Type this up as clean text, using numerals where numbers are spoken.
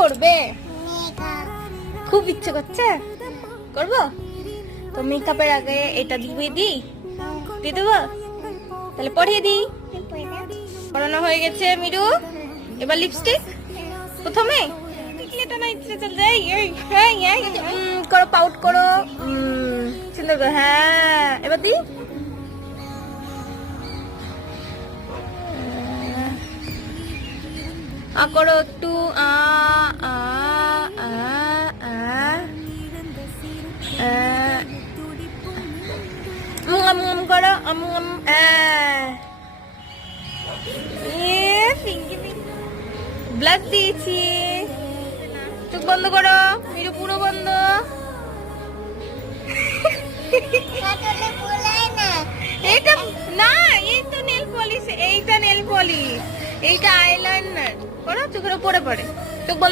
করবে? খুব ইচ্ছে করছে, করবো তো। মেকআপের আগে এটা দিয়ে দিয়ে দেবো, তাহলে পরিয়ে দিই। পড়ানো হয়ে গেছে মিরু, এবার লিপস্টিক প্রথমে এটা না ইচ্ছে চল যাই। করো, পাউট করো, সুন্দর করে। হ্যাঁ, এবার দি। করো একটু আ আ আ আ করো ব্লাড দিয়েছি। চোখ বন্ধ করো মিরু, পুরো বন্ধ। এইটা না, এই তো নেল পলিশ, এইটা নেল পলিশ, এইটা আইলাইনার। করো, চোখের উপরে পড়ে।